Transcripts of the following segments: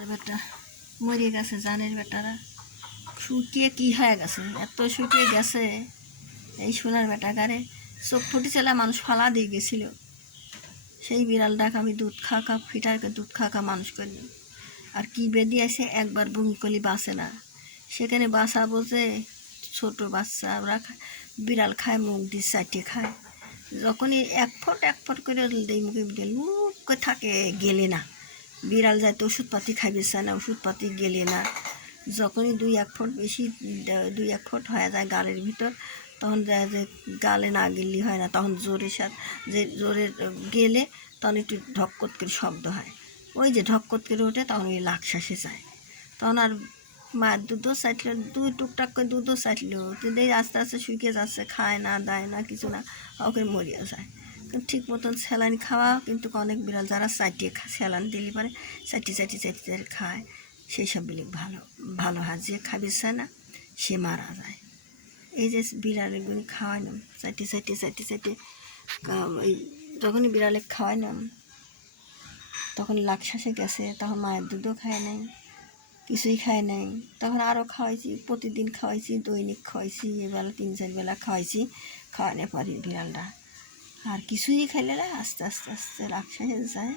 সোনার বেটা মরে গেছে, জানের বেটারা শুকিয়ে কি হয়ে গেছে, এত শুকিয়ে গেছে। এই সোনার বেটাকারে চোখ ফুটেছিল, মানুষ ফালা দিয়ে গেছিল। সেই বিড়ালটাকে আমি দুধ খাওয়া ফিটারকে দুধ খাওয়া মানুষ করি। আর কি বেদি আছে, একবার বমি করলে বাঁচে না। সেখানে বাঁচাবো যে, ছোটো বাচ্চা ওরা বিড়াল খায়, মুখ দিয়ে চাটিয়ে খায়। যখনই এক ফট করে দেয় মুখে, লুক করে থাকে, গেলে না। বিড়াল যাইতে ওষুধপাতি খাইবে চায় না, ওষুধপাতি গেলে না। যখনই 2-1 ফুট বেশি 2-1 ফুট হয়ে যায় গালের ভিতর, তখন যায় যে গালে না গেলেই হয় না, তখন জোরের সাথে যে জোরে গেলে তখন একটু ঢক্কত করে শব্দ হয়। ওই যে ঢক্কত করে ওঠে, তখন ওই লাকশ্বাসে যায়। তখন আর মায়ের দুধও চাইছিল, টুকটাক করে দুধও চাইছিল, কিন্তু আস্তে আস্তে শুকিয়ে যাচ্ছে, খায় না দেয় না কিছু না, ওকে মরিয়া যায়। কিন্তু ঠিক মতন স্যালাইন খাওয়া, কিন্তু অনেক বিড়াল যারা চাটিয়ে স্যালাইন দিলে পারে চাটি খায়, সেই সব বিলি ভালো হয়। যে খাবে চায় না সে মারা যায়। এই যে বিড়ালগুলি খাওয়াই নাম চাটি ওই যখনই বিড়ালে খাওয়াই নাম, তখন লাকশ্বাসে গেছে, তখন মায়ের দুধও খায় নাই, কিছুই খায় নাই। তখন আরও খাওয়াইছি, প্রতিদিন খাওয়াইছি, দৈনিক খাওয়াইছি, এবেলা 3-4 বেলা খাওয়াইছি। খাওয়ানোর পরে বিড়ালটা আর কিছুই খাইলে না, আস্তে আস্তে লাকশ্বাসে যায়,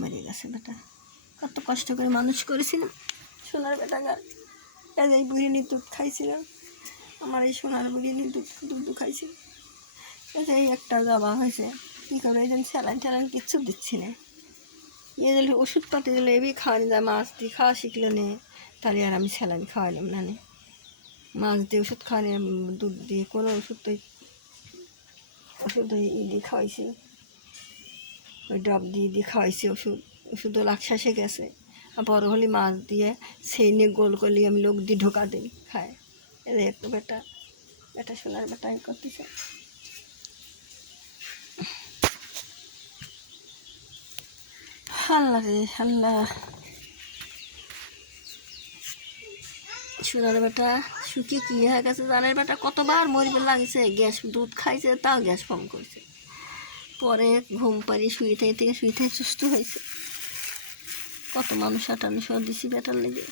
মরে গেছে বেটা। কত কষ্ট করে মানুষ করেছিলাম সোনার বেটাকার। এই বুড়িনি দুধ খাইছিলাম, আমার এই সোনার বুড়িনি দুধ খাইছিল। এই একটা জবা হয়েছে, কী করে এই জন্য স্যালাইন কিচ্ছু দিচ্ছি না। এ দিলে ওষুধপাতি দিলে এবি খাওয়ানি যায়, মাছ দিয়ে খাওয়া শিখলো নে, তাহলে আর আমি স্যালাইন খাওয়াইলাম না। মাছ দিয়ে ওষুধ খাওয়ানি, দুধ দিয়ে কোনো ওষুধ দিয়ে খাওয়াইছি, ওই ডব দিয়ে খাওয়াইছি। ওষুধও লাকশ্বাসে গেছে। বড় হলে মাছ দিয়ে সেই নিয়ে গোল করলে আমি লোক দিয়ে ঢোকা দিই, খায়। এদের একটু বেটা সোনার বেটা করতে চাই। আল্লাহ রে আল্লাহ, সোনার বেটা শুকিয়ে কি হয়ে গেছে, জানের বেটা কতবার মরিবে লাগছে, গ্যাস দুধ খাইছে, তাও গ্যাস ফর্ম করছে। পরে ঘুম পাড়িয়ে শুয়ে থেকে সুস্থ হয়েছে। কত মানুষ আটানো সহ দিছি বেটার লেগে,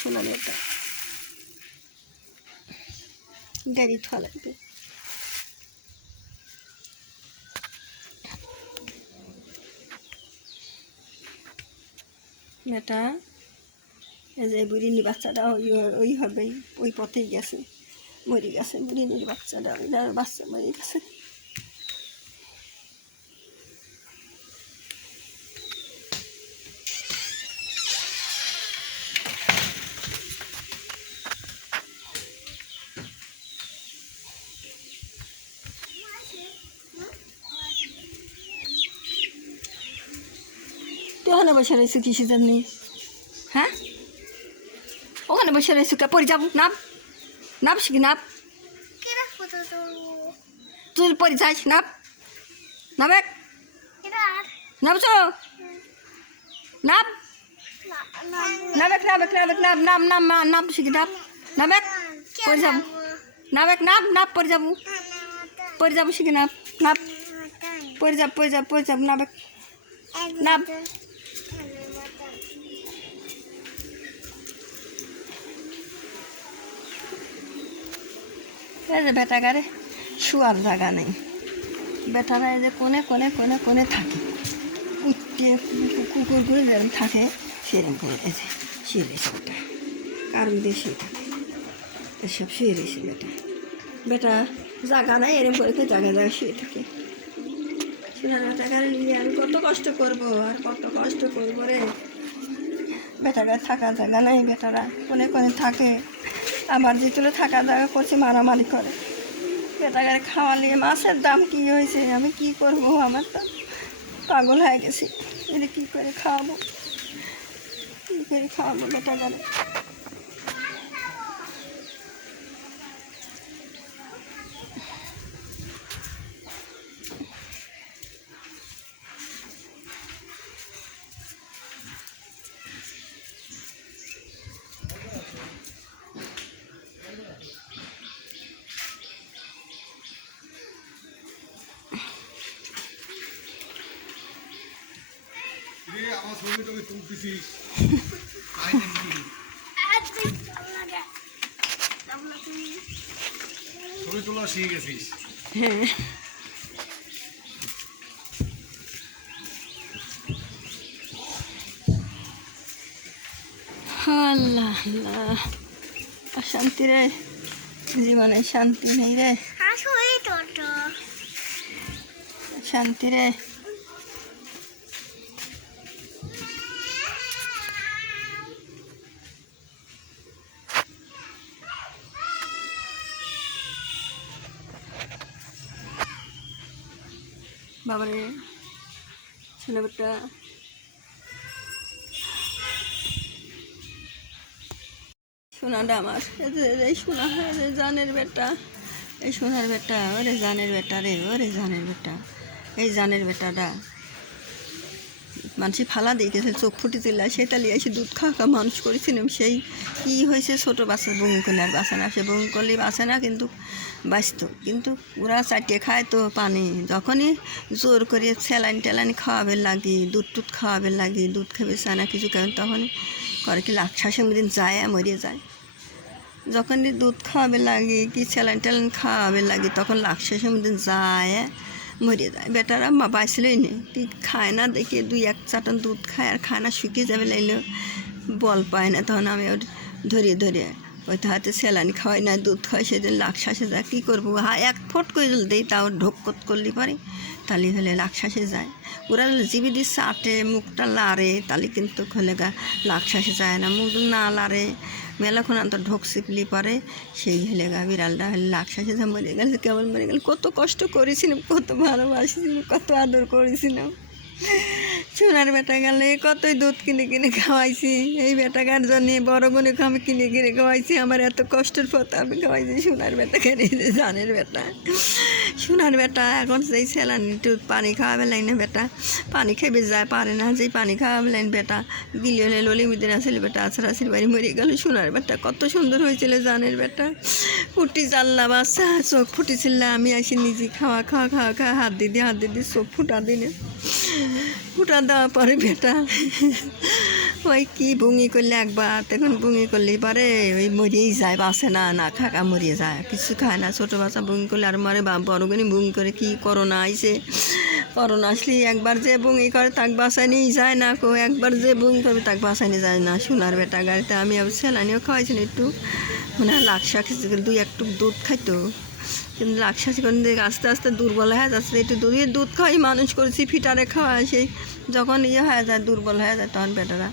সোনার বেটা গাড়ি থোয়া লাগবে। বেটা এই যে বুড়িনি বাচ্চাটা ওই হবেই, ওই পথেই গেছে, মরে গেছে। বুড়িনির বাচ্চাটা বাচ্চা মরে গেছে। তুই ওখানে বসে রয়েছে কিসের জন্যে? হ্যাঁ, ওখানে বসে রয়েছে কে? পরে যাবো, নাপ শিখি, তুই পরে যাইস, নাম শিখি, পরে যাবো, পরে যাবো শিখি, পরে যাব নাম। এই যে বেটাগারে শোয়ার জায়গা নেই, বেটারা এই যে কোনে থাকে, কুকুরগুলো যেরকম থাকে সেরকম করে এই যে শুয়ে রয়েছে বেটা, কার মধ্যে শুয়ে থাকে, এসব শুয়ে রয়েছে বেটা জায়গা নাই, এরকম করে জায়গায় শুয়ে থাকে। সোনার বেটাগারে নিয়ে আমি কত কষ্ট করবো রে। বেটাগারে থাকার জায়গা নাই, বেটারা কোনে থাকে, আবার যেগুলো থাকার জায়গা করছে মারামারি করে। বেটাগারে খাওয়া নিয়ে মাছের দাম কী হয়েছে, আমি কি করব, আমার তো পাগল হয়ে গেছি। এটা কী করে খাওয়াবো বেটাগারে। আমার ছবি টবি তুলতেছিস ছবি তোলা শিখে গেছিস। হ্যাঁ আল্লাহ আল্লাহ শান্তি রে, জীবনে শান্তি নেই রে, শান্তি রে। বাবারে ছেলেটা সোনাটা আমার, এই সোনা জানের বেটা, এই সোনার বেটা, ওরে জানের বেটা রে, ওরে জানের বেটা, এই জানের বেটাটা মানুষ ফালা দিয়ে গেছে, চোখ ফুটে দিলা সেটা লিয়ে এসে দুধ খাওয়া মানুষ করেছিলাম। সেই কী হয়েছে, ছোটো বাচ্চা বমি করলে আর বাঁচে না, সে বমি করলে বাঁচে না, কিন্তু বাঁচত। কিন্তু ওরা চাটিয়ে খায় তো পানি, যখনই জোর করে স্যালাইন ট্যালাইন খাওয়াবে লাগি, দুধ টুধ খাওয়াবে লাগি, দুধ খাবে চায় না, কিছু খাবেন, তখনই করে কি লাকশ্বাসের মধ্যে যায় মরিয়ে যায়। যখনই দুধ খাওয়াবে লাগে কি স্যালাইন ট্যালাইন খাওয়াবে লাগে, তখন লাকশ্বাসের মধ্যে যায় মরিয়ে যায়। বেটারা বাঁচলই নেই, তুই খায় না দেখে 2-1 চাটন দুধ খায়, আর খায় না শুকিয়ে যাবে লাইলেও বল পায় না, তখন আমি ওর ধরিয়ে ধরিয়ে ওই তো হাতে স্যালাইন খাওয়াই না, দুধ খাওয়াই, সেদিন লাকশ্বাসে যায়। কী করবো, 1 ফোঁট করে দেই, তাও ঢোকত করলে পারে, তাহলে হলে লাকশ্বাসে যায়। ওরা জিবি দিয়ে চাটে মুখটা লাড়ে, তাহলে কিন্তু হলে লাকশ্বাসে যায় না, মুখ না লাড়ে মেলাক্ষণ তো ঢোক চিপলি পারে, সেই হলে বিড়ালটা হলে লাকশ্বাসে যা মরে গেল, কেমন মরে গেল। কত কষ্ট করেছিলাম, কত ভালোবাসিছিলাম, কত আদর করেছিলাম। সোনার বেটা গেলে কতই দুধ কিনে কিনে খাওয়াইছি, এই বেটাকার জন্যে বড় বোনকে আমি কিনে কিনে খাওয়াইছি, আমার এত কষ্টের পথ আমি খাওয়াইছি সোনার বেটাকে, জানের বেটা, সোনার বেটা। এখন সেই স্যালাইন একটু পানি খাওয়াবে লাইনে বেটা, পানি খেবে যায় পারে না, যেই পানি খাওয়াবে লাইন বেটা গিলি হলে ললি মিদিন আসলে বেটা আছড়াছির বাড়ি মরে গেল। সোনার বেটা কত সুন্দর হয়েছিল জানের বেটা, ফুটি জানলা বাচ্চা, চোখ ফুটেছিল, আমি আসি নিজে খাওয়া খাওয়া খাওয়া খাওয়া হাত দিদি চোখ ফুটা দিনে, ফুটা দেওয়ার পরে বেটা ওই কি বুঙি করলে একবার, তখন বুঙি করলে পারে ওই মরিয়েই যায়, বাঁচে না, না খাকা মরিয়ে যায়, কিছু খায় না। ছোটো বাচ্চা বুঙি করলে আর মরে, বড়গুনি বুঙি করে, কি করোনা আইসে, করোনা আসলে একবার যে বুঙি করে তাকে বাঁচায় নিয়ে যায় না, একবার যে বুঙি করবে তাকে বাঁচায় নিয়ে যায় না। সোনার বেটা গাড়িতে আমি আবার স্যালাইনিও খাওয়াইছিলাম, একটু মানে লাকসা খেয়েছি, 2-1 টুক দুধ খাইতো, কিন্তু লাকসাসি করে আস্তে আস্তে দুর্বল হয়ে যাচ্ছে। একটু দুধ খাওয়াই মানুষ করেছি, ফিটারে খাওয়া, সেই যখন হয়ে যায় দুর্বল হয়ে যায়, তখন বেটারা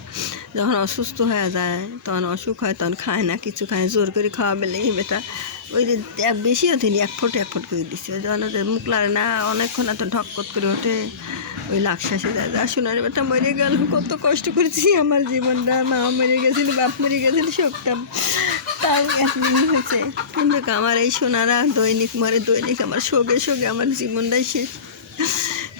যখন অসুস্থ হয়ে যায়, তখন অসুখ হয়, তখন খায় না, কিছু খায়, জোর করে খাওয়াবে লেগে বেটা ওই যে বেশিও তিনি 1 ফোঁট করে দিচ্ছে, যখন মুখ লাড়ে না, অনেকক্ষণ এত ঢককট করে ওঠে, ওই লাকসাসে যায়। যা সোনার বেটা মরে গেল, কত কষ্ট করেছি আমার জীবনটা, মা মরে গেছিল, বাপ মরে গেছিল, সবটা তাও 1 দিন হয়েছে, কিন্তু আমার এই সোনারা দৈনিক মরে, দৈনিক আমার শোকে শোকে আমার জীবনটাই শেষ,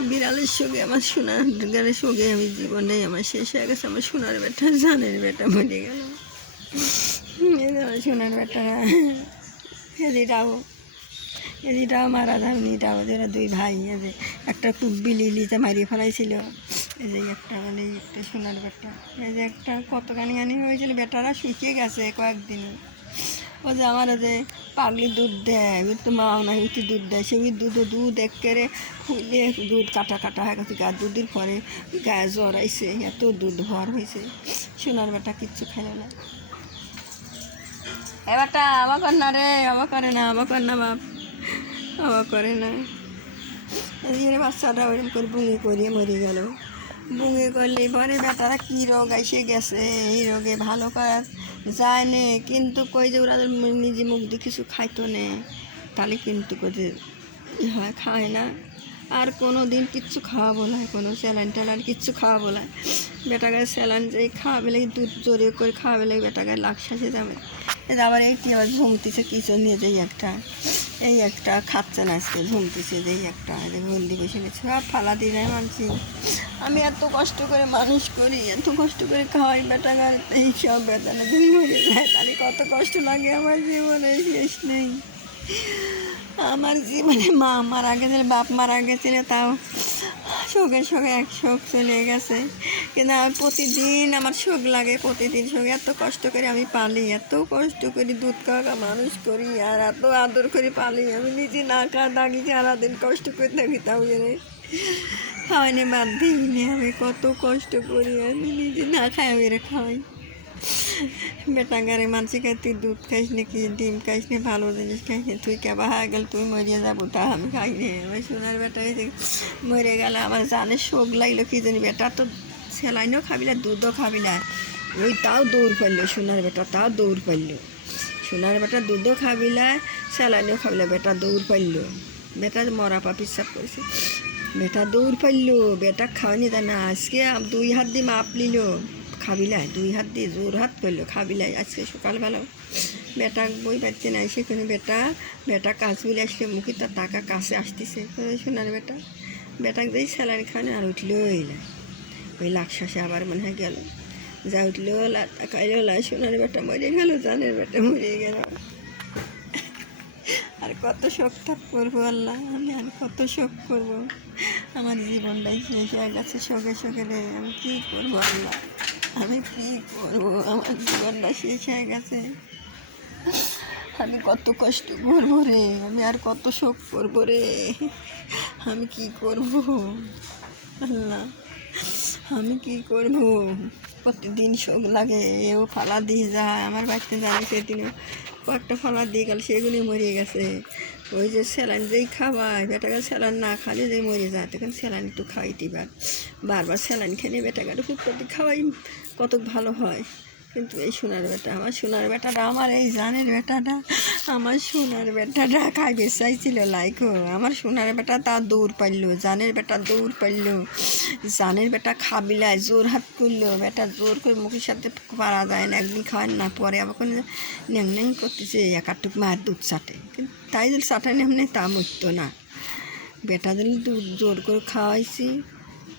বিড়ালের শোকে আমার সোনার গানের শোকে আমি জীবনটাই আমার শেষ হয়ে গেছে। আমার সোনার বেটা, জানের বেটা মরে গেল, আমার সোনার বেটারা, এদিটাও মারা যায়নি, এটাও যারা 2 ভাই, যে একটা খুব বিলিতে মারিয়ে ফেলাইছিল, এই যে একটা, মানে একটা সোনার বেটা, এই যে একটা কত গানি হয়েছিল, বেটারা শুকিয়ে গেছে কয়েকদিনে। ও যে আমার যে পাগলি দুধ দেয়, ওই তো মা না উঠি দুধ দেয়, সেই দুধ একেবারে ফুলে দুধ কাটা হয়ে গেছে, গা দুধের পরে গায়ে জ্বর আইসে, এত দুধ ভর হয়েছে। সোনার বেটা কিচ্ছু খাইল না, এবারটা আবার কর না রে, আবার করে না, আবার কর না বাপ, আবার করে না। এদিকে বাচ্চাটা ওইরকম করে বুঙি করিয়ে মরে গেল, বুঙি করলে পরে বেটারা কী রোগ এসে গেছে, এই রোগে ভালো করা যায় নে, কিন্তু কই যে ওরা নিজে মুখ দিয়ে কিছু খাইতো নে, তাহলে কিন্তু কোথায় হয়, খায় না। আর কোনো দিন কিচ্ছু খাওয়াবো না, কোনো স্যালাইন ট্যালাইন কিচ্ছু খাওয়াবো না, বেটাকে স্যালাইন যে খাওয়াবে লাগে, দুধ জোরে করে খাওয়াবে লাগে, বেটাকে লাকসাসে যাবে। আবার এইটি আবার ঝুমতিছে কিছু নিয়ে, এই একটা খাচ্ছে না আজকে, ঝুমতিছে যেই একটা হলদি বসে গেছে, সব ফালা দিনে মানছি। আমি এত কষ্ট করে মানুষ করি, এত কষ্ট করে খাওয়াই, বেটাকে এই সব বেদনা দিন মরে যায়, তাহলে কত কষ্ট লাগে। আমার জীবনে শেষ নেই, আমার জীবনে মা মারা গেছিল, বাপ মারা গেছিল, তাও শোকে শোকে এক শোক চলে গেছে, কিন্তু আমি প্রতিদিন আমার শোক লাগে, প্রতিদিন শোক। এত কষ্ট করে আমি পালি, এত কষ্ট করে দুধ খাওয়া মানুষ করি, আর এত আদর করে পালি। আমি নিজে না খাওয়া দাগি সারাদিন কষ্ট করে থাকি, তাও এনে খাওয়াইনি বাদ দিইনি। আমি কত কষ্ট করি, আমি নিজে না খাই আমি এরা খাওয়াই। বেটা গাড়ি মানসি খাই, তুই দুধ খাইস নাকি, ডিম খাইস নি, ভালো জিনিস খাইস নি, তুই কেবা হয়ে গেল, তুই মরিয়ে যাবো, তা আমি খাইনি। আমার সোনার বেটা মরে গেলে আমার জানে শোক লাগলো কি জানি। বেটা তো স্যালাইনও খাবি না, দুধও খাবি না, ওই তাও দৌড় পারলো সোনার বেটা, তাও দৌড় পারলো। সোনার বেটা দুধও খাবি না, স্যালাইনও খাবি না, বেটা দৌড় পারলো। বেটা মরা পা পিসাব করেছে, বেটা দৌড় পারলো। বেটা খাওয়ানি তা না, আজকে 2 হাত দিয়ে মাপ নিল, খাবিলায় 2 হাত দিয়ে জোর হাত করলো, খাবিলায় আজকে সকালবেলাও। বেটা বই পাচ্ছে না, সেখানে বেটা কাজ বলে আসলে মুখে তার টাকা কাছে আসতেছে। শোনার বেটা যেই স্যালারি খানে আর উঠলেও এলাই, ওই লাকশাসে আবার মনে হয় গেল, যা উঠলেও খাইলেও লাই। সোনার বেটা মরে গেল, জানের বেটা মরে গেল। আর কত শোক থাক করবো আল্লাহ, আমি আর কত শোক করবো। আমার জীবনটাই শেষ হয়ে গেছে শোকে শোকে রে। আমি কী করবো আল্লাহ, আমি কী করবো, আমার জীবনটা শেষ হয়ে গেছে। আমি কত কষ্ট করবো রে, আমি আর কত শোক করবো রে, আমি কি করবো আল্লাহ, আমি কি করবো। প্রতিদিন শোক লাগে, এও ফালা দিয়ে যায়। আমার বাড়িতে জানি সেদিনও কয়েকটা ফালা দিয়ে গেল, সেগুলি মরে গেছে। ওই যে স্যালাইন যেই খাওয়ায়, বেটাকে স্যালাইন না খালে যেই মরে যায়, তখন স্যালাইন একটু খাওয়াইতে বারবার স্যালাইন খেয়ে বেটাকে খুব প্রতি খাওয়াই কত ভালো হয়। কিন্তু এই সোনার বেটা, আমার সোনার বেটাটা, আমার এই জানের বেটাটা, আমার সোনার বেটাটা খাইবে চাইছিল লাইকো। আমার সোনার বেটা তা দৌড় পারলো, জানের বেটা দৌড় পারলো। জানের বেটা খাবিলায় জোর হাত করলো, বেটা জোর করে মুখের সাথে পারা যায় না, একদিন খাওয়ান না, পরে আবার কোনো ন্যাং ন্যাং করতেছে, একাটুক মায়ের দুধ চাটে। কিন্তু তাই যদি চাটাই নেমনে তা মরতো না। বেটা যদি দুধ জোর করে খাওয়াইছি,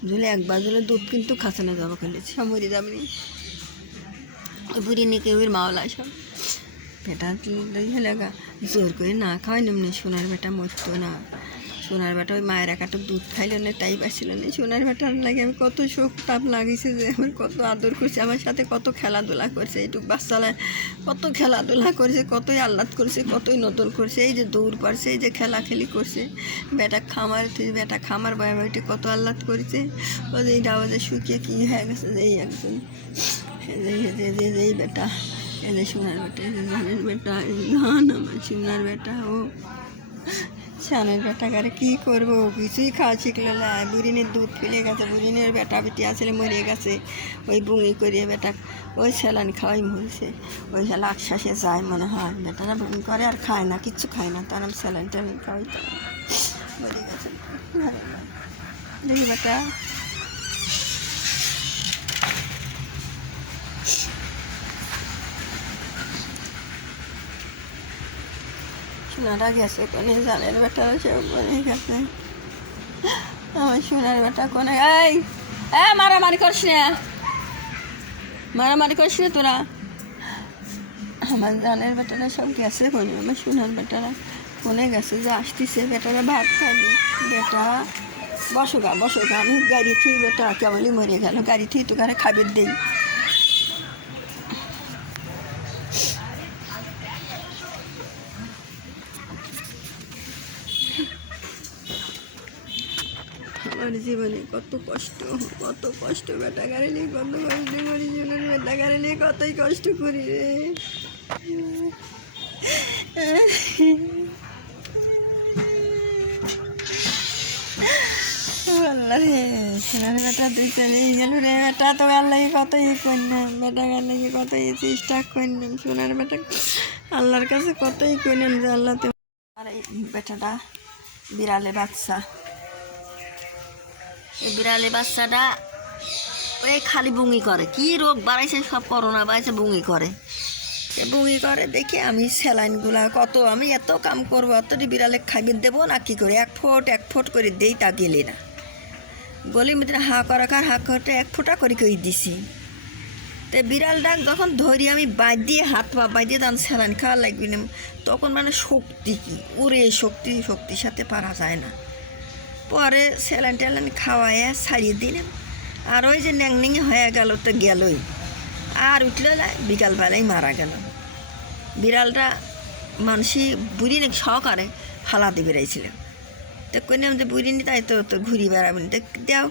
যদি একবার যদি দুধ কিন্তু খাচ্ছে না, যাবো খেলে সব মরে যাবনি। বুড়ি নিকে ওর মাওলা সব বেটা লাগা জোর করে না খাওয়াই নেমনি সোনার বেটা মরতো না। সোনার বেটা ওই মায়ের একাটুক দুধ খাইলো না, তাই বাঁচছিল না। সোনার বেটার লাগে আমি কত শোক তাপ লাগিয়েছে, যে আমার কত আদর করছে, আমার সাথে কত খেলাধুলা করছে, এইটুক বাচ্চালায় কত খেলাধুলা করেছে, কতই আহ্লাদ করছে, কতই নতুন করছে, এই যে দৌড় পারছে, এই যে খেলাখেলি করছে। বেটা খামার বাড়িটি কত আহ্লাদ করেছে। ও যে এইটা আওয়াজে শুকিয়ে কী হয়ে গেছে, যে এই একজন এই বেটা, এই যে সোনার বেটা, এই যে ধানের বেটা, ধান আমার সোনার বেটা। ও সানের বেটা করে কী করবো, কিছুই খাওয়া শিখলো না। বুড়িনের দুধ ফেলে গেছে, বুড়িনের বেটা বেটি আসলে মরে গেছে, ওই বুঙি করিয়ে বেটা ওই স্যালাইন খাওয়াই মরেছে। ওই লাকশাসে যায় মনে হয়, বেটারা বুঙি করে আর খায় না, কিচ্ছু খায় না, তার স্যালাইন ট্যালাইন খাওয়াই তো মরে গেছে। দেখি বেটা সোনারা গেছে কোনে, জানের বেটা সেও মরে গেছে। আমার সোনার বেটা কোনে, এই মারামারি করিস না, মারামারি করিস না তোরা। আমার জানের বেটারা সব গেছে কোনে, আমার সোনার বেটারা কোনে গেছে, যে আসতেছে। বেটারা ভাত খাবি, বেটা বসোগা আমি গাড়ি থেকে, বেটা কেবলই মরে গেল, গাড়ি থেকে তোকে খাবার দেই। আমার জীবনে কত কষ্ট বেটা গাড়ি নিয়ে, কত কষ্ট করি জীবনের, বেটা গাড়ি নিয়ে কতই কষ্ট করি রে আল্লাহ রে। সোনার বেটা তুই চলে গেল রে, বেটা তো আল্লাহ কতই করলাম, বেটা গাল্লাকে কতই চেষ্টা করলাম, সোনার বেটা আল্লাহর কাছে কতই করলাম যে আল্লাহ। আর এই বেটাটা বিড়ালে বাচ্চা, এই বিড়ালে বাচ্চাটা ওই খালি বুঙি করে, কি রোগ বাড়াইছে, সব করোনা বাড়াইছে, বুঙি করে দেখে আমি স্যালাইনগুলা কত, আমি এত কাম করবো, অতটি বিড়ালে খাইবে দেবো না, কী করে এক ফোট করে দেই, তা গেলে না। গলির মধ্যে হা করা কার হা করতে 1 ফোঁটা করে দিছি। তো বিড়ালটা যখন ধরি আমি দিয়ে হাত পা দিয়ে তখন স্যালাইন খাওয়া লাগবি না, তখন মানে শক্তি কি ওরে, শক্তির সাথে পারা যায় না। পরে স্যালাইন ট্যালাইন খাওয়াইয়া ছাড়িয়ে দিলাম। আর ওই যে ন্যাংনিং হয়ে গেল তো গেলই, আর উঠলে বিকালবেলায় মারা গেল। বিড়ালটা মানুষই বুড়ি নাকি সহকারে ফালা দিয়ে বেড়াইছিল। তো কইলাম যে বুড়ি নি তাই তো তো ঘুরি বেড়াবেন তো দেও।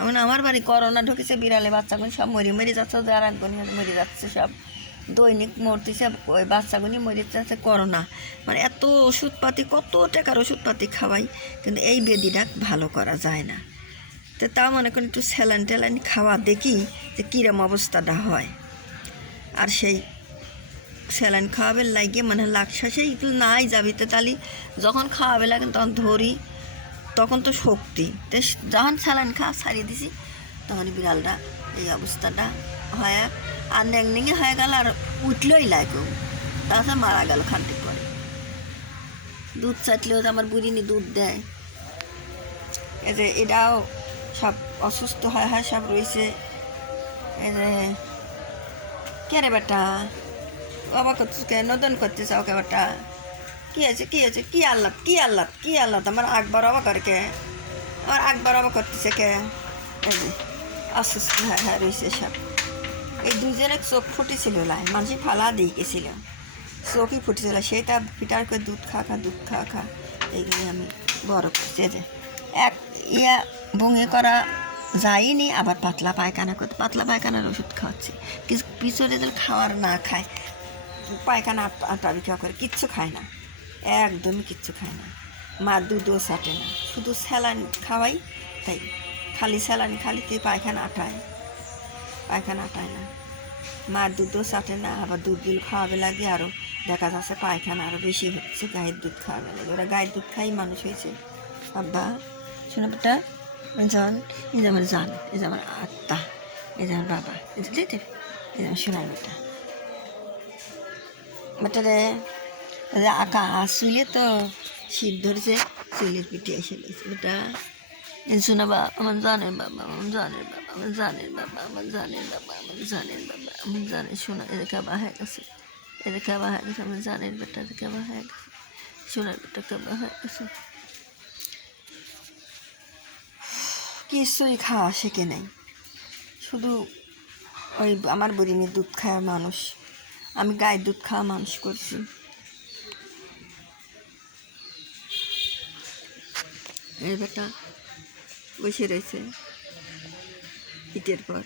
এমন আমার বাড়ি করোনা ঢুকেছে, বিড়ালে বাচ্চাগুলি সব মরে যাচ্ছে, যার একগুনি মরে যাচ্ছে, সব দৈনিক মরতেছে, ওই বাচ্চাগুলি মরে যাচ্ছে করোনা। মানে এত ওষুধপাতি, কত টাকার ওষুধপাতি খাওয়াই, কিন্তু এই বেদিটা ভালো করা যায় না। তো তাও মনে করেন একটু স্যালাইন ট্যালাইন খাওয়া দেখি যে কীরম অবস্থাটা হয়। আর সেই স্যালাইন খাওয়াবে লাগিয়ে মানে লাগসাসেই একটু নাই যাবি, তো তাহলে যখন খাওয়াবে লাগে তখন ধরি, তখন তো শক্তি, তো যখন স্যালাইন খাওয়া ছাড়িয়ে দিছি তখন বিড়ালটা এই অবস্থাটা হয়। আর ন্যাংনিংয়ে হয়ে গেল, আর উঠলেই লাগেও, তাছাড়া মারা গেল খানটি পরে। দুধ চাটলেও তো আমার বুড়িনি দুধ দেয়। এই যে এটাও সব অসুস্থ হয় সব রয়েছে। এই যে কে রে বেটা বাবা করছিস, কে নদন করছিস ওকে বেটা, কী আছে কী আছে, কী আল্লাহ কী আল্লাহ কী আল্লাহ, আমার আকবর অবা করে কে, আমার আকবর অবা করতেছে কে। এই যে অসুস্থ হয় রয়েছে সব। এই দুজনে চোখ ফুটেছিল, লাই মানুষ ফালা দিয়ে গেছিল, চোখই ফুটেছিল, সেটা ফিটার করে দুধ খা এইগুলি আমি বড় করছি। যে এক ইয়া ভঙ্গি করা যায়নি, আবার পাতলা পায়খানা করতে, পাতলা পায়খানার ওষুধ খাওয়াচ্ছি। কিছু পিছনে যেন খাওয়ার না খায়, পায়খানা আটাবি খাওয়া করে কিচ্ছু খায় না, একদমই কিচ্ছু খায় না। মা দুধও চাটে না, শুধু স্যালাইন খাওয়াই, তাই খালি স্যালাইন খালি তুই পায়খানা আটায় না। মা দুধও চাটে না, আবার দুধগুলো খাওয়াবে লাগে, আরও দেখা যাচ্ছে পায়খানা আরও বেশি হচ্ছে, গায়ের দুধ খাওয়াবে লাগে। ওরা গায়ের দুধ খাই মানুষ হয়েছে। আব্বা শোনো বেটা, জান এই যে আমার জান, এই যে আমার আত্মা, এই যে আমার বাবা, এই যে দিতে, এই যে আমার সোনার বেটা রে। আঁকা চুলে তো শীত ধরেছে, চুলের পিঠে এসে গেছে বেটা। শোনা বা আমার জানের বাবা, আমার জানের বাবা, আমার জানের বাবা, আমার জানের বাবা, আমার জানের বাবা, আমার জানের শোনা, এদের কাবা হয়ে গেছে, এদের কাবা হয়ে গেছে, আমার জানের বেটা, এদের কাবা হয়ে গেছে, সোনার বেটা কাবা হয়ে গেছে। কিছুই খাওয়া শেখে নেই, শুধু ওই আমার বুড়িনি দুধ খাওয়া মানুষ, আমি গায়ের দুধ খাওয়া মানুষ করছি। এই বেটা বসে রয়েছে পিঠের পর।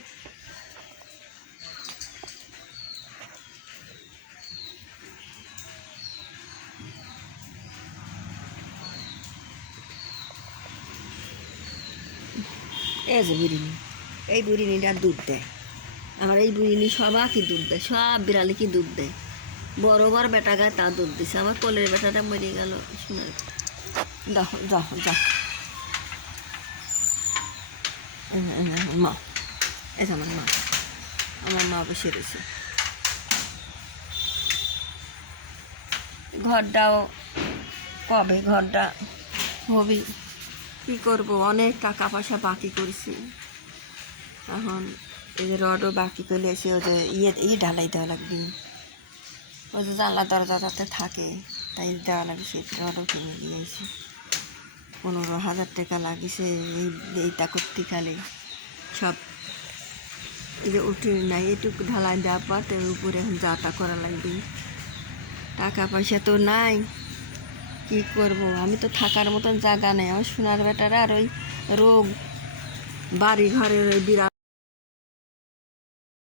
এই যে বুড়িনি, এই বুড়িনিটা দুধ দেয়, আমার এই বুড়িনি সবাইকে দুধ দেয়, সব বিড়ালিকে দুধ দেয়। বড় বড় বেটা গায়ে তা দুধ দিছে, আমার কোলের বেটাটা মরে গেল। শোনার যা মা, এই যে আমার মা বসে রয়েছে। ঘরটাও কবে ঘরটা হবি, কী করবো, অনেক টাকা পয়সা বাকি করছি। এখন এই যে রডও বাকি করে এসে ওই যে ঢালাই দেওয়া লাগবে, ওই যে জানলা দরজা যাতে থাকে তাই দেওয়া লাগে, সেই রডও কিনে দিয়েছি। 15,000 টাকা লাগিয়েছে এইটা করতে খালে। সব এই যে উঠে নাই, এটুকু ঢালাই দেওয়ার পর তার উপরে এখন যা তা করা লাগবে। টাকা পয়সা তো নাই, কী করবো, আমি তো থাকার মতন জায়গা নেই। আমার সোনার বেটারা আর ওই রোগ, বাড়ি ঘরের ওই বিরাট